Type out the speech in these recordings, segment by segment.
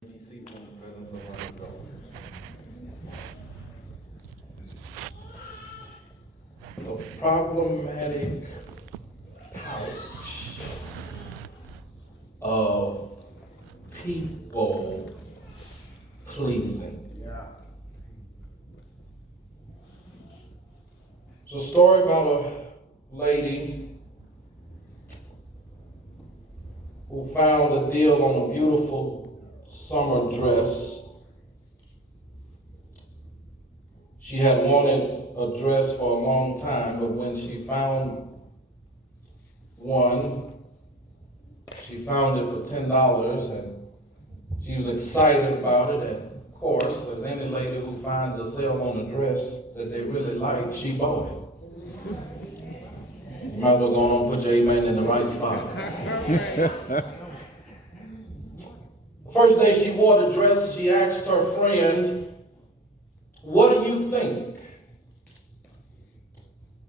Be seated in the presence of our God. The problematic pouch of people pleasing. It's a story about a lady who found a deal on a beautiful summer dress. She had wanted a dress for a long time, but when she found one, she found it for $10, and she was excited about it. And of course, as any lady who finds a sale on a dress that they really like, she bought it. You might as well go on and put your amen in the right spot. The first day she wore the dress, she asked her friend, "What do you think?"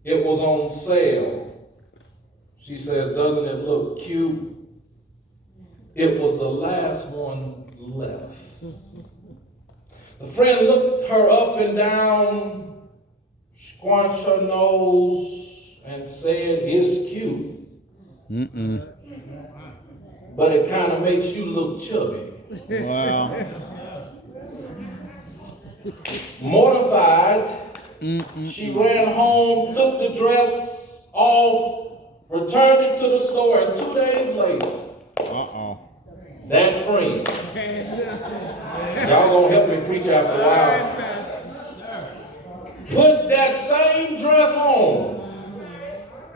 It was on sale. She says, "Doesn't it look cute?" It was the last one left. The friend looked her up and down, squanched her nose, and said, "It's cute. But it kind of makes you look chubby." Wow. Mortified, she ran home, took the dress off, returned it to the store, and 2 days later, that friend, y'all gonna help me preach after a while, put that same dress on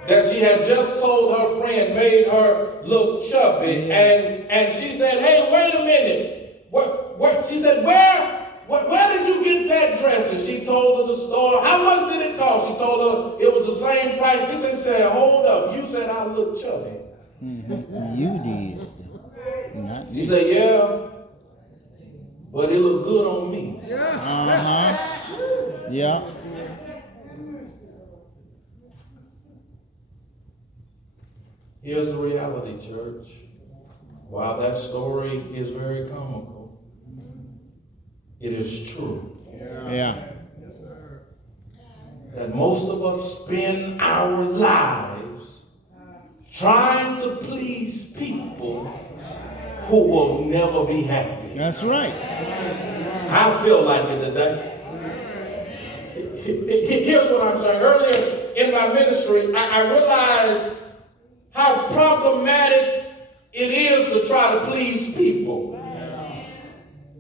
that she had just told her friend made her look chubby, and she said, "Hey, wait a minute." What? She said, where did you get that dress? And she told her the store. How much did it cost? She told her it was the same price. He said, "Hold up. You said I look chubby." You did. Not He said, "Yeah, but it looked good on me." Yeah. Here's the reality, church. While that story is very comical, it is true. Yeah. That most of us spend our lives trying to please people who will never be happy. That's right. I feel like it today. Here's what I'm saying. Earlier in my ministry, I realized how problematic it is to try to please people.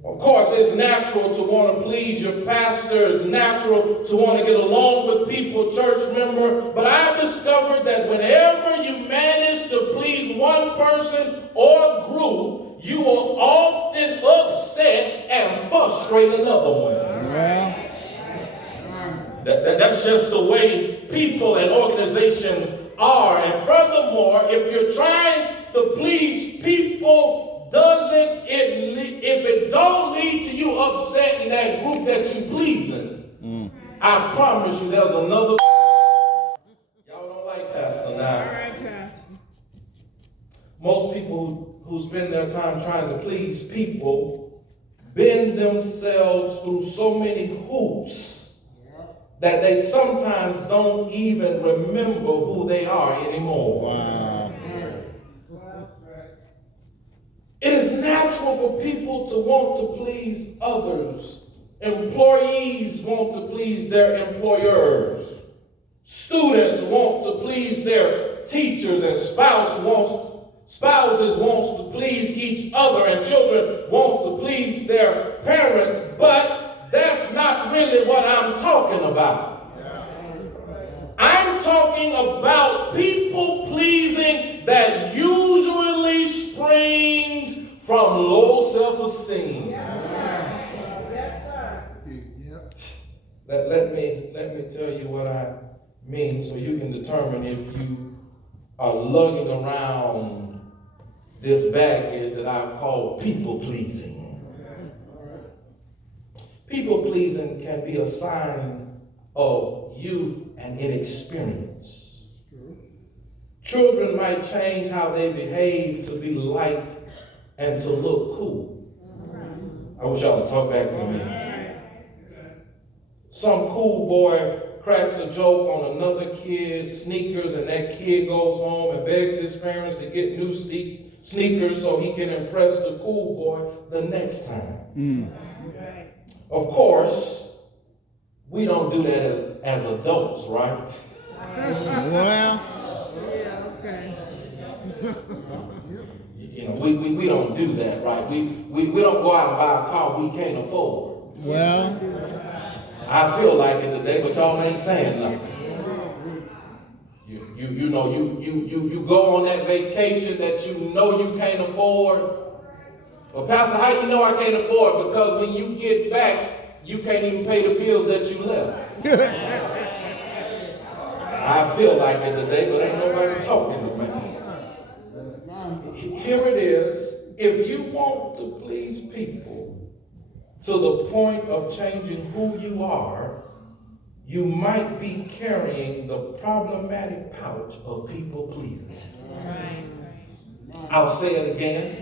Of course, it's natural to want to please your pastor. It's natural to want to get along with people, church member. But I've discovered that whenever you manage to please one person or group, you will often upset and frustrate another one. Well, That's just the way people and organizations are. And furthermore, if you're trying to please people, if it don't lead to you upsetting that group that you're pleasing, I promise you there's another. Y'all don't like Pastor now. All right, Pastor. Most people who spend their time trying to please people bend themselves through so many hoops that they sometimes don't even remember who they are anymore. wow. It is natural for people to want to please others. Employees want to please their employers. Students want to please their teachers, and spouses want to please each other, and children want to please their parents. But that's not really what I'm talking about. I'm talking about people pleasing that usually springs from low self-esteem. Let me tell you what I mean so you can determine if you are lugging around this baggage that I call people pleasing. People pleasing can be a sign of youth and inexperience. Children might change how they behave to be liked and to look cool. want y'all to talk back to me. Some cool boy cracks a joke on another kid's sneakers, and that kid goes home and begs his parents to get new sneakers so he can impress the cool boy the next time. Of course, we don't do that as adults, right? Well, Yeah, okay. You know, we don't do that, right? We don't go out and buy a car we can't afford. well, I feel like it today, but y'all ain't saying nothing. You know, you go on that vacation that you know you can't afford. Well, Pastor, how you know I can't afford? Because when you get back, you can't even pay the bills that you left. I feel like it today, but ain't nobody talking to me. Here it is. If you want to please people to the point of changing who you are, you might be carrying the problematic pouch of people pleasing. I'll say it again.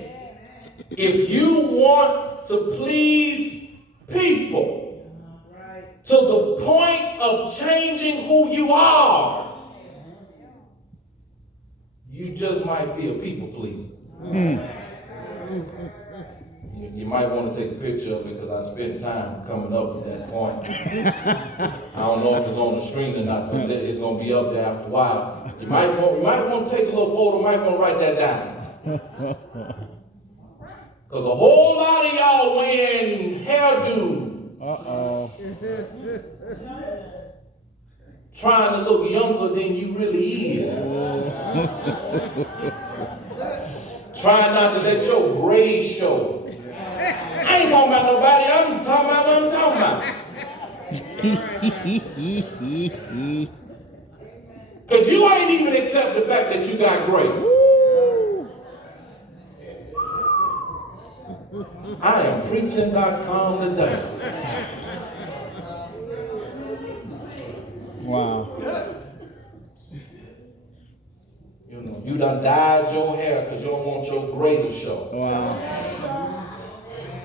If you want to please people to the point of changing who you are, you just might be a people pleaser. You might want to take a picture of it because I spent time coming up with that point. I don't know if it's on the screen or not, but it's going to be up there after a while. You might want to take a little photo, might want to write that down. Because a whole lot of y'all wearing hairdos. uh-oh. Trying to look younger than you really is. Trying not to let your gray show. I ain't talking about nobody. I'm talking about what I'm talking about. Because you ain't even accept the fact that you got gray. I am preaching.com today. Wow. You know, you done dyed your hair because you don't want your gray to show. Wow.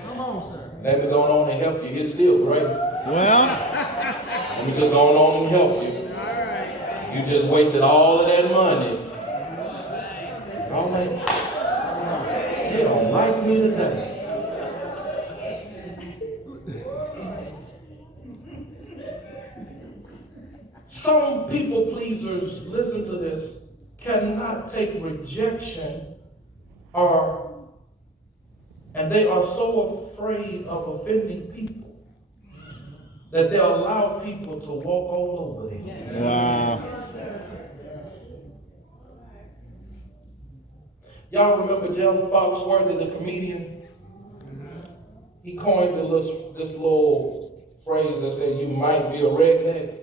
Come on, sir. Let me go on and help you. It's still gray. Well, Let me just go on and help you. You just wasted all of that money. All that. They don't like me today. Some people pleasers, listen to this, cannot take rejection and they are so afraid of offending people that they allow people to walk all over them. wow. Y'all remember Jeff Foxworthy, the comedian? He coined this little phrase that said, "You might be a redneck."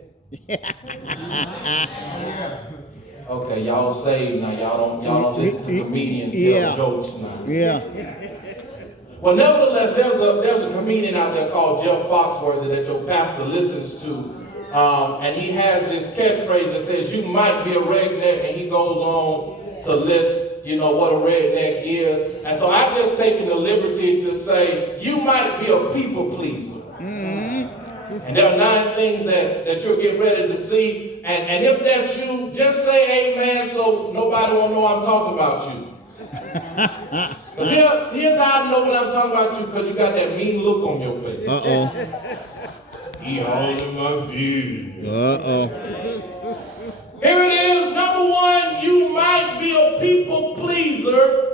Okay, y'all saved now. Y'all don't listen to comedians tell jokes now. Yeah. Well, nevertheless, there's a comedian out there called Jeff Foxworthy that your pastor listens to, and he has this catchphrase that says, "You might be a redneck," and he goes on to list, what a redneck is. And so I've just taken the liberty to say, you might be a people pleaser. And there are 9 things that you're getting ready to see. And if that's you, just say amen so nobody won't know I'm talking about you. Because here's how I know when I'm talking about you, because you got that mean look on your face. Uh-oh. He all in my business. Uh-oh. Here it is. Number 1, you might be a people pleaser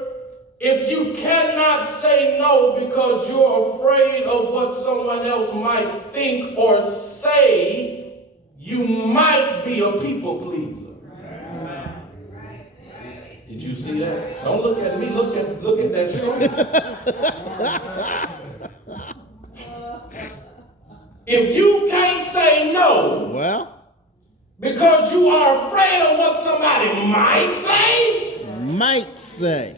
if you cannot say no because you're afraid of what someone else might think or say. You might be a people pleaser. Did you see that? Don't look at me. Look at that show. If you can't say no, Well, because you are afraid of what somebody might say, might say.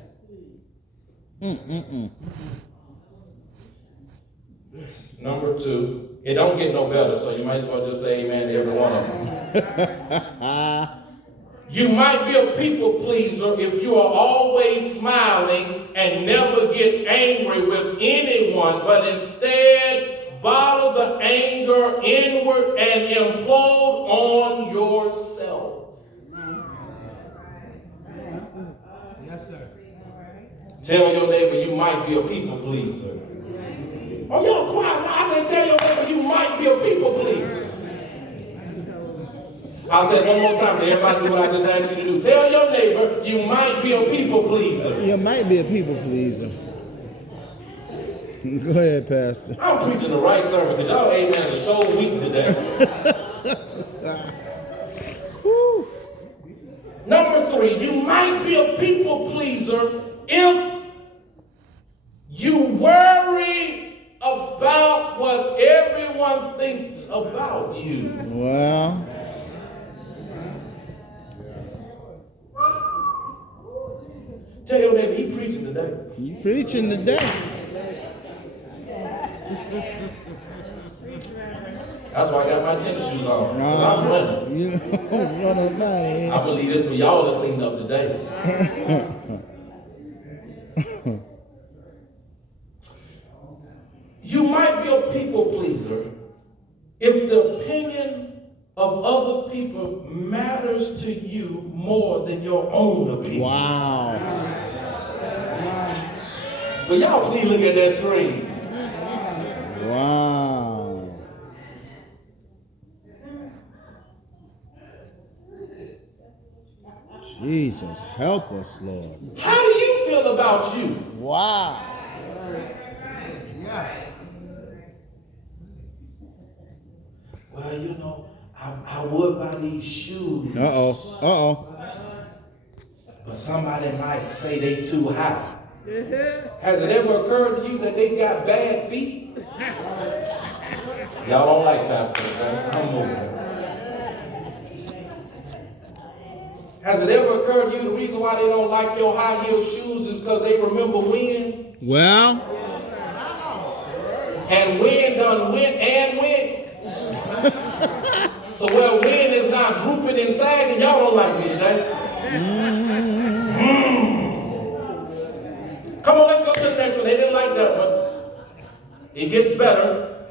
Number 2, it don't get no better, so you might as well just say amen to every one of them. You might be a people pleaser if you are always smiling and never get angry with anyone, but instead bottle the anger inward and implode on yourself. Yes, sir. Tell your neighbor you might be a people pleaser. Oh, y'all quiet. I said tell your neighbor you might be a people pleaser. I'll say it one more time so everybody do what I just asked you to do. Tell your neighbor you might be a people pleaser. You might be a people pleaser. Go ahead, Pastor. I'm preaching the right sermon because y'all amen are so weak today. Number 3, you might be a people pleaser if you worry about what everyone thinks about you. Well, Tell your neighbor he preaching today. you preaching today. That's why I got my tennis shoes on. 'Cause I'm running. You don't run on money. I believe this for y'all to clean up today. You might be a people pleaser if the opinion of other people matters to you more than your own opinion. Wow. But y'all please look at that screen. Wow. Jesus, help us, Lord. How do you feel about you? Wow. Yeah. Well, you know, I would buy these shoes. Uh-oh. But somebody might say they too high. Has it ever occurred to you that they got bad feet? Y'all don't like pastors, right? I'm moving. Has it ever occurred to you the reason why they don't like your high heel shoes is because they remember when? Well, And when done went and went. So where wind is not drooping and sagging, y'all don't like me today. Come on, let's go to the next one. They didn't like that one. It gets better.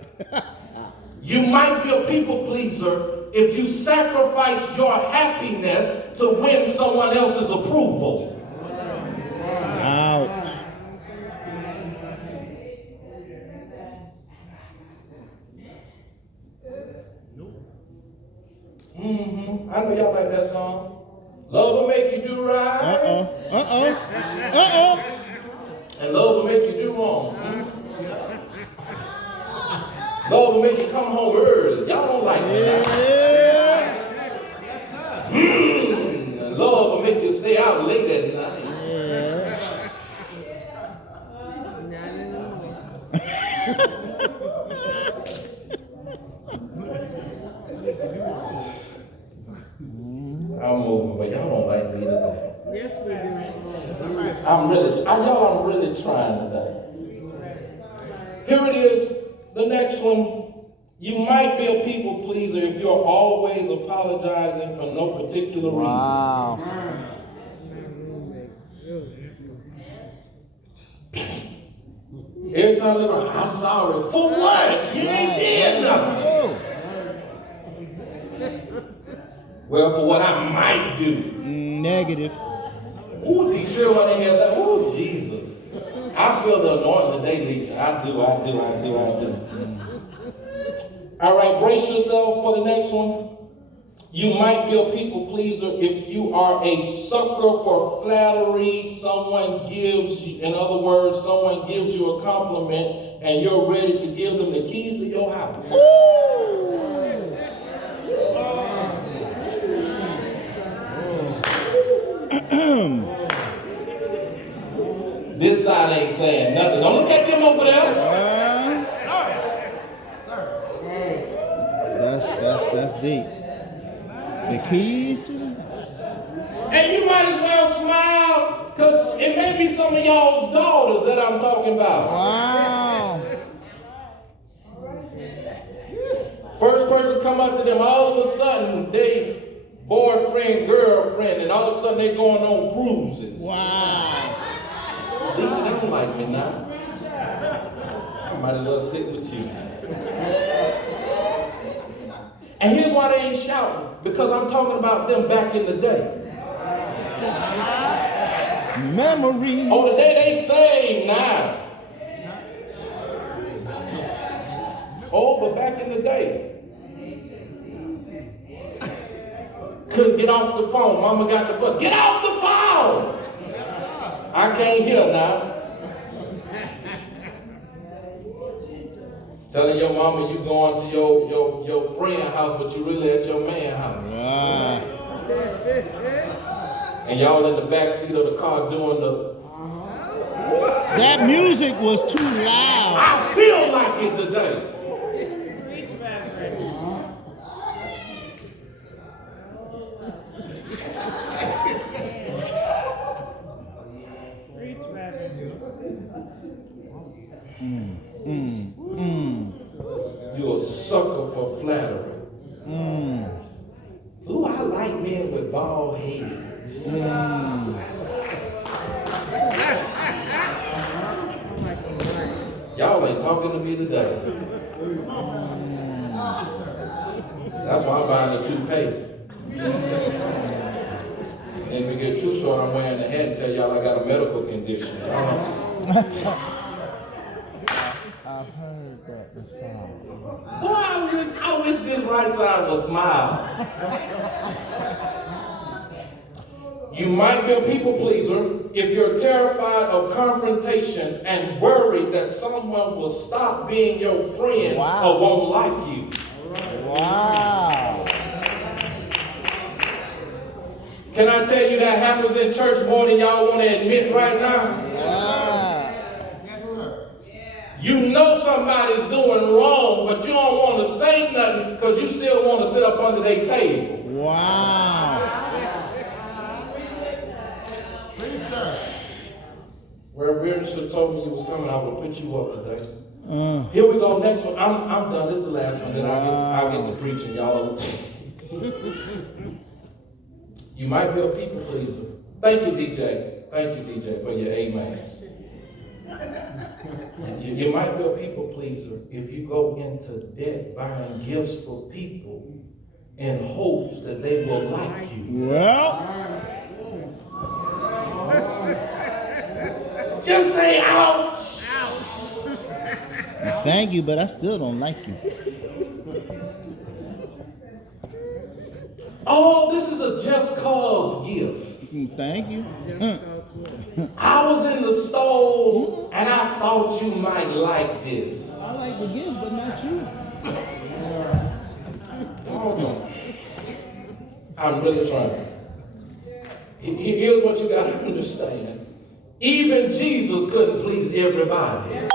You might be a people pleaser if you sacrifice your happiness to win someone else's approval. ouch. I know y'all like that song. Love will make you do right. Uh-oh. And love will make you do wrong. Love will make you come home early. Y'all don't like that. And love will make you stay out late at night. I'm moving, but y'all don't like me today. Yes, we do. That's all right. I'm really trying today. Here it is, the next one. You might be a people pleaser if you're always apologizing for no particular reason. Wow. Every time they're going, I'm sorry. For what? You ain't did nothing. Well, for what I might do. Negative. Ooh, Deisha, when they hear that, ooh, Jesus. I feel the anointing today, Deisha. I do. All right, brace yourself for the next one. You might be a people pleaser if you are a sucker for flattery. Someone gives you, in other words, someone gives you a compliment and you're ready to give them the keys to your house. This side ain't saying nothing. Don't look at them over there. That's deep. The keys to the And you might as well smile because it may be some of y'all's daughters that I'm talking about. wow. First person come up to them, all of a sudden, they board boyfriend, girlfriend, and all of a sudden they're going on cruises. Wow. Lisa, they don't like me now. I might as well sit with you. And here's why they ain't shouting. Because I'm talking about them back in the day. Memories. Oh, the day they saved now. Oh, but back in the day. Couldn't get off the phone. Mama got the phone. Get off the phone! I can't hear now. Telling your mama you going to your friend's house, but you really at your man's house. Wow. And y'all in the back seat of the car doing the... That music was too loud. I feel like it today. You're a sucker for flattery. Ooh, I like men with bald heads. Y'all ain't talking to me today. That's why I'm buying the toupee. And if it get too short, I'm wearing the hat and tell y'all I got a medical condition. I've heard that before. Boy, I wish this right side would smile. You might be a people pleaser if you're terrified of confrontation and worried that someone will stop being your friend or won't like you. Wow. Can I tell you that happens in church more than y'all want to admit right now? You know somebody's doing wrong, but you don't want to say nothing because you still want to sit up under their table. Wow. Please, sir. Where Reardon should have told me you was coming, I would put you up today. Here we go, next one. I'm done. This is the last one. Then I'll get to preaching, y'all. You might be a people pleaser. Thank you, DJ. Thank you, DJ, for your amens. You might be a people pleaser if you go into debt buying gifts for people in hopes that they will like you. Well. Just say ouch. Thank you, but I still don't like you. Oh, this is a just cause gift. Thank you. I was in the store and I thought you might like this. I like the gift, but not you. I'm really trying. Here's what you got to understand. Even Jesus couldn't please everybody.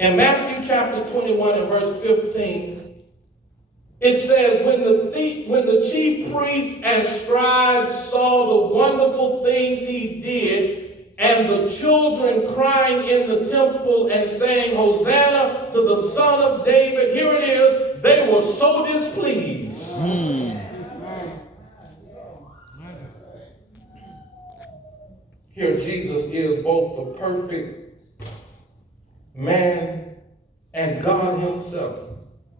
In Matthew chapter 21 and verse 15, it says, when the chief priests and scribes saw the wonderful things he did, and the children crying in the temple and saying, Hosanna to the Son of David, here it is, they were so displeased. Here Jesus is both the perfect man and God himself.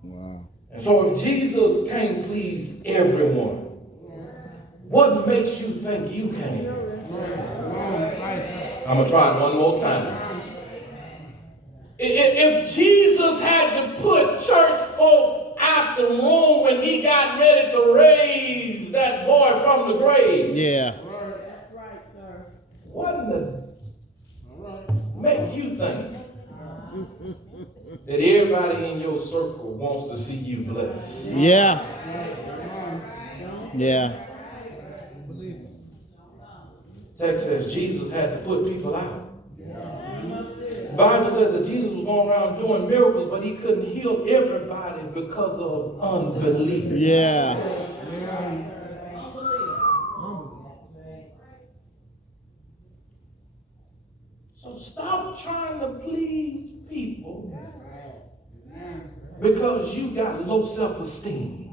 Wow. And so if Jesus can't please everyone, what makes you think you can? I'm going to try it one more time. If Jesus had to put church folk out the room when he got ready to raise that boy from the grave, Yeah. what in the make you think that everybody in your circle wants to see you blessed? Yeah. Yeah. Text says Jesus had to put people out. The Bible says that Jesus was going around doing miracles, but he couldn't heal everybody because of unbelief. Yeah. So stop trying to please people because you got low self-esteem.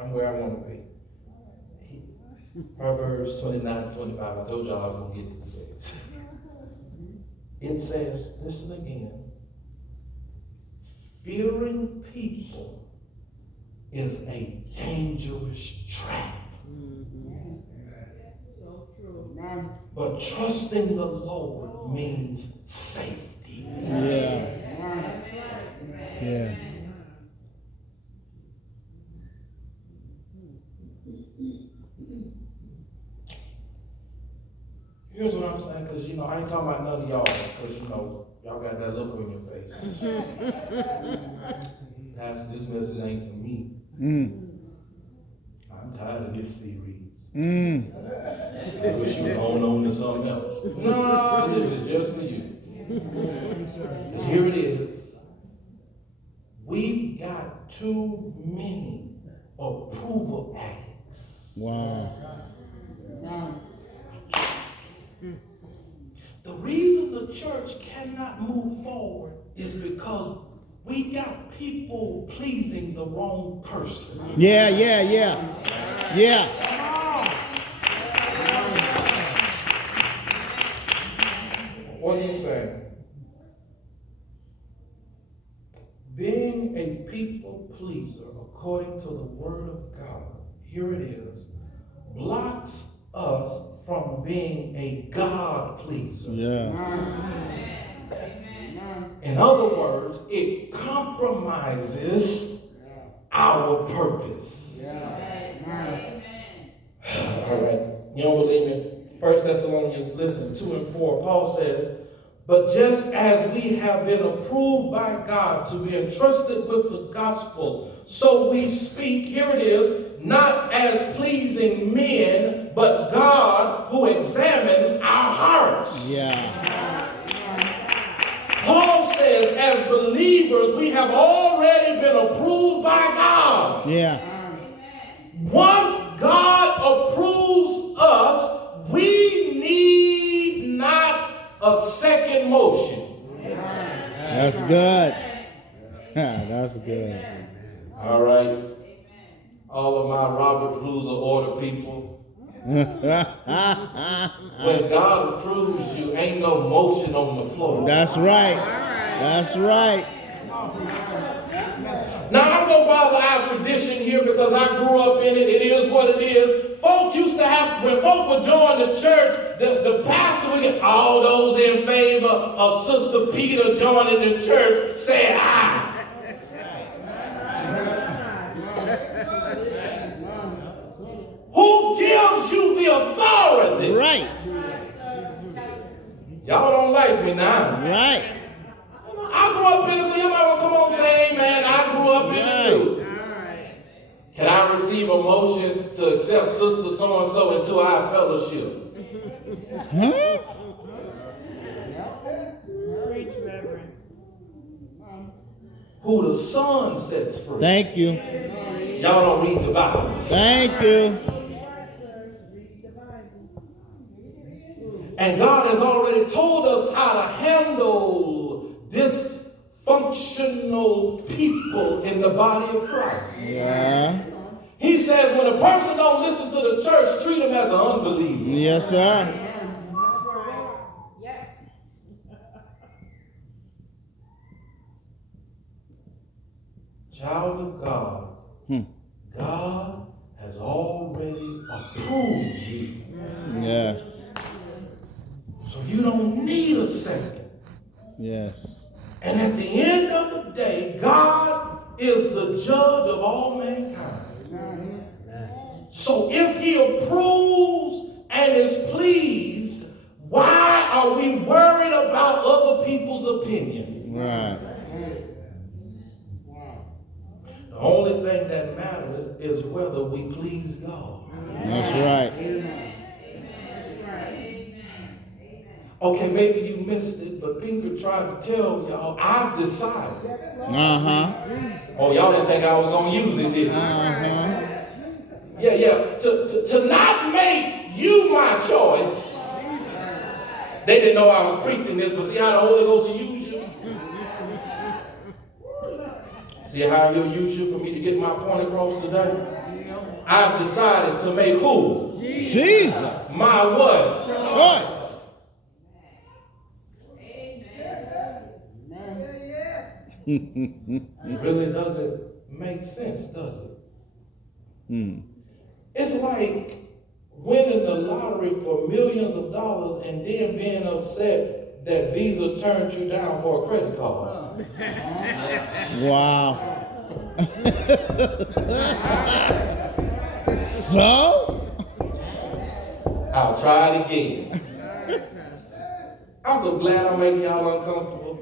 I'm where I want to be. Proverbs 29:25. I told y'all I was going to get to this. It says, listen again. Fearing people is a dangerous trap. But trusting the Lord means safety. Yeah. Yeah. Here's what I'm saying, because, I ain't talking about none of y'all, because, y'all got that look on your face. This message ain't for me. I'm tired of this series. I wish you were going on to something else. No, this is just for you. Because here it is. We've got too many approval addicts. Wow. The reason the church cannot move forward is because we got people pleasing the wrong person. Yeah. What are you saying? Being a people pleaser, according to the Word of God, here it is, blocks us from being a God pleaser. Yeah. In other words, it compromises our purpose. All right. You don't believe me? 1 Thessalonians, listen, 2 and 4, Paul says, but just as we have been approved by God to be entrusted with the gospel, so we speak, here it is, not as pleasing men, but God who examines our hearts. Yeah. Paul says, as believers, we have already been approved by God. Yeah. Once God approves us, we need not a second motion. That's good. That's good. All right. All of my Robert Cruiser order people. When God approves you, ain't no motion on the floor. That's right. That's right. Now, I'm going to bother our tradition here because I grew up in it. It is what it is. Folk used to have, when folk would join the church, the pastor would get all those in favor of Sister Peter joining the church say aye. Who gives you the authority? Right. Y'all don't like me now. Right. I grew up in it, so you might well come on and say amen. I grew up in it too. Can I receive a motion to accept Sister so-and-so into our fellowship? Huh? Who the Son sets free. Thank you. Y'all don't read the Bible. Thank you. And God has already told us how to handle dysfunctional people in the body of Christ. Yeah. He says when a person don't listen to the church, treat them as an unbeliever. Yes, sir. Child of God, God has already approved you. Yes. So you don't need a second. Yes. And at the end of the day, God is the judge of all mankind. So if he approves and is pleased, why are we worried about other people's opinion? Right. The only thing that matters is whether we please God. That's right. Okay, maybe you missed it, but Pinker tried to tell y'all, I've decided. Oh, y'all didn't think I was going to use it, did you? Yeah. To not make you my choice, They didn't know I was preaching this, but see how the Holy Ghost will use you? See how he'll use you for me to get my point across today? I've decided to make who? Jesus. My what? Choice. It really doesn't make sense, does it? It's like winning the lottery for millions of dollars and then being upset that Visa turned you down for a credit card. Wow. So? I'll try it again. I'm so glad I'm making y'all uncomfortable.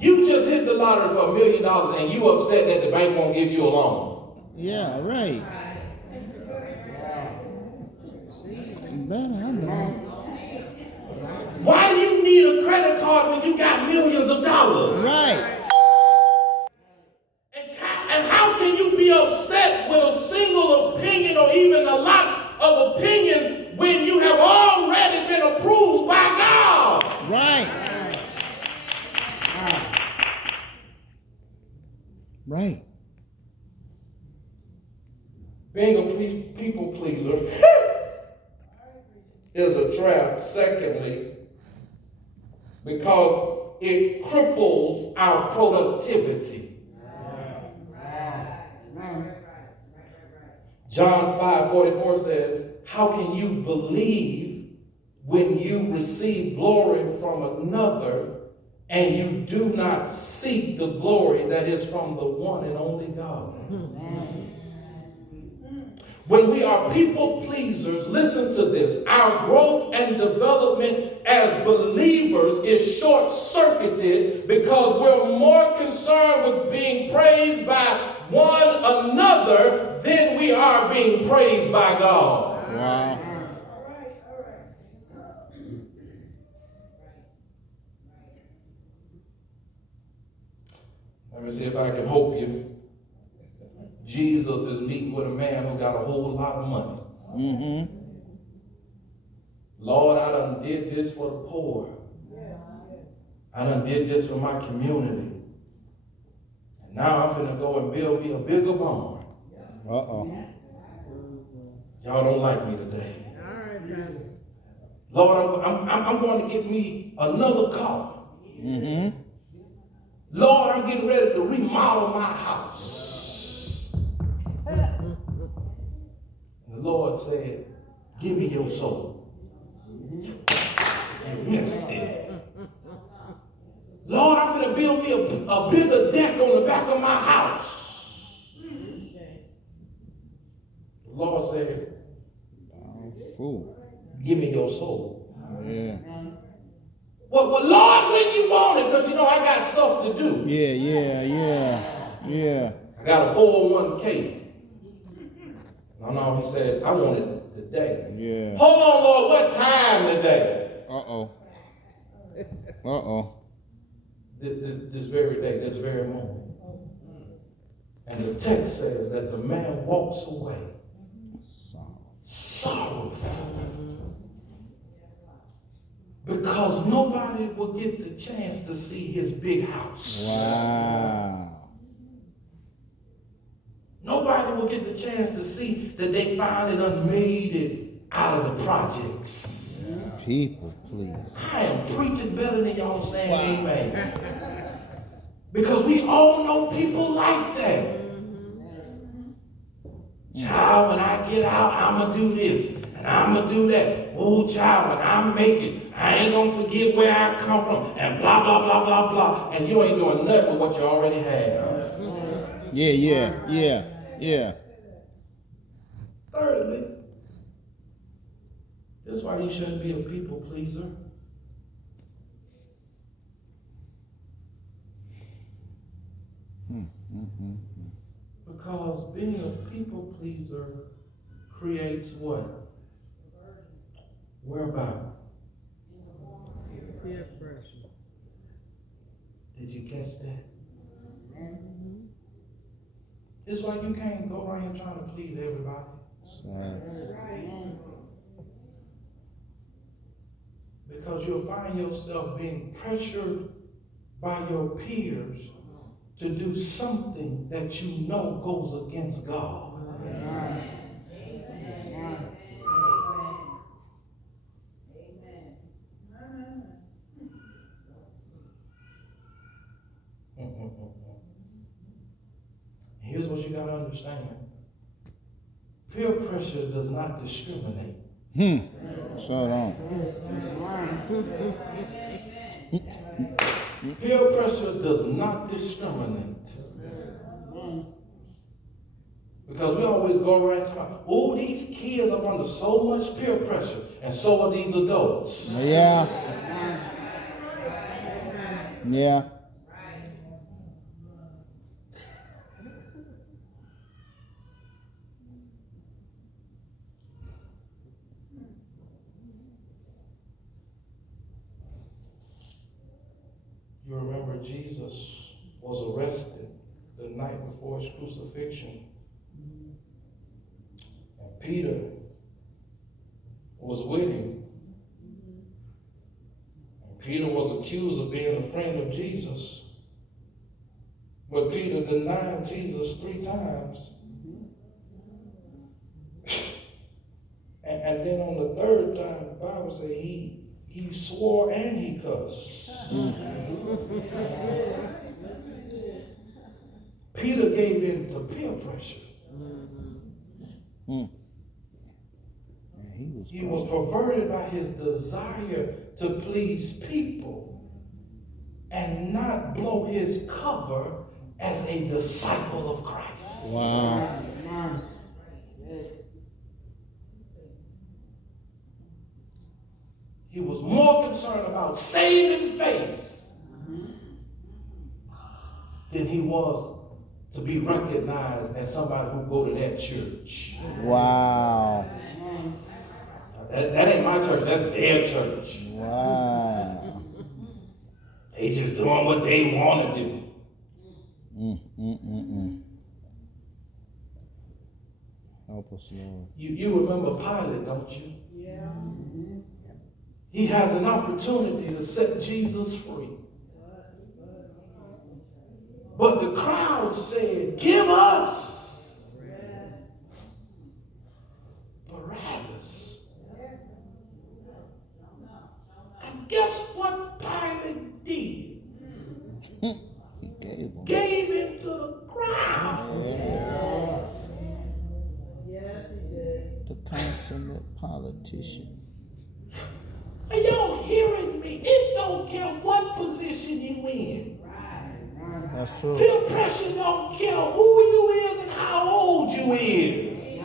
You just hit the lottery for $1 million and you upset that the bank won't give you a loan. Yeah, right. Better, I know. Why do you need a credit card when you got millions of dollars? Right. And how can you be upset with a single opinion or even a lot of opinions when you have already been approved by God? Right. Right. Being a people pleaser is a trap, secondly, because it cripples our productivity. John 5:44 says, how can you believe when you receive glory from another and you do not seek the glory that is from the one and only God? When we are people pleasers, listen to this, our growth and development as believers is short-circuited because we're more concerned with being praised by one another than we are being praised by God. Wow. Let me see if I can help you. Jesus is meeting with a man who got a whole lot of money. Lord, I done did this for the poor. I done did this for my community. And now I'm finna go and build me a bigger barn. Uh-oh. Y'all don't like me today. Lord, I'm going to get me another car. Lord, I'm getting ready to remodel my house. And the Lord said, give me your soul. You missed it. Lord, I'm going to build me a bigger deck on the back of my house. The Lord said, Fool. give me your soul. Yeah. Well, Lord, when you want it, because you know I got stuff to do. Yeah. I got a 401k. No, he said, I want it today. Yeah. Hold on, Lord, what time today? Uh-oh. This very day, this very moment. And the text says that the man walks away sorrowful. Because nobody will get the chance to see his big house. Wow. Nobody will get the chance to see that they finally done made it out of the projects. People, please. I am preaching better than y'all saying amen. Because we all know people like that. Child, when I get out, I'm going to do this. And I'm going to do that. Oh, child, when I make it, I ain't going to forget where I come from. And blah, blah, blah, blah, blah. And you ain't doing nothing with what you already have. Yeah. Thirdly, this is why you shouldn't be a people pleaser. Because being a people pleaser creates what? Whereby? Peer pressure. Did you catch that? It's like you can't go around here trying to please everybody. Because you'll find yourself being pressured by your peers to do something that you know goes against God. Amen. Here's what you got to understand. Peer pressure does not discriminate. So on. Peer pressure does not discriminate. Because we always go around talking, oh, these kids are under so much peer pressure, and so are these adults. Yeah. Yeah. You remember Jesus was arrested the night before his crucifixion. And Peter was with him. And Peter was accused of being a friend of Jesus. But Peter denied Jesus 3 times. And then on the 3rd time, the Bible says he swore and he cussed. Peter gave in to peer pressure. He was perverted by his desire to please people and not blow his cover as a disciple of Christ. Wow. He was more concerned about saving face than he was to be recognized as somebody who go to that church. Wow. That ain't my church, that's their church. Wow. They just doing what they want to do. Help us, Lord. You remember Pilate, don't you? Yeah. He has an opportunity to set Jesus free. But the crowd said, give us Barabbas. And guess what Pilate did? He gave in to the crowd. Yeah. Yes, he did. The consummate politician. Are y'all hearing me? It don't care what position you in. That's true. Peer pressure don't care who you is and how old you is.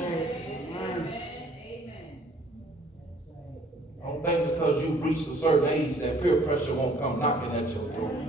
Don't think because you've reached a certain age that peer pressure won't come knocking at your door.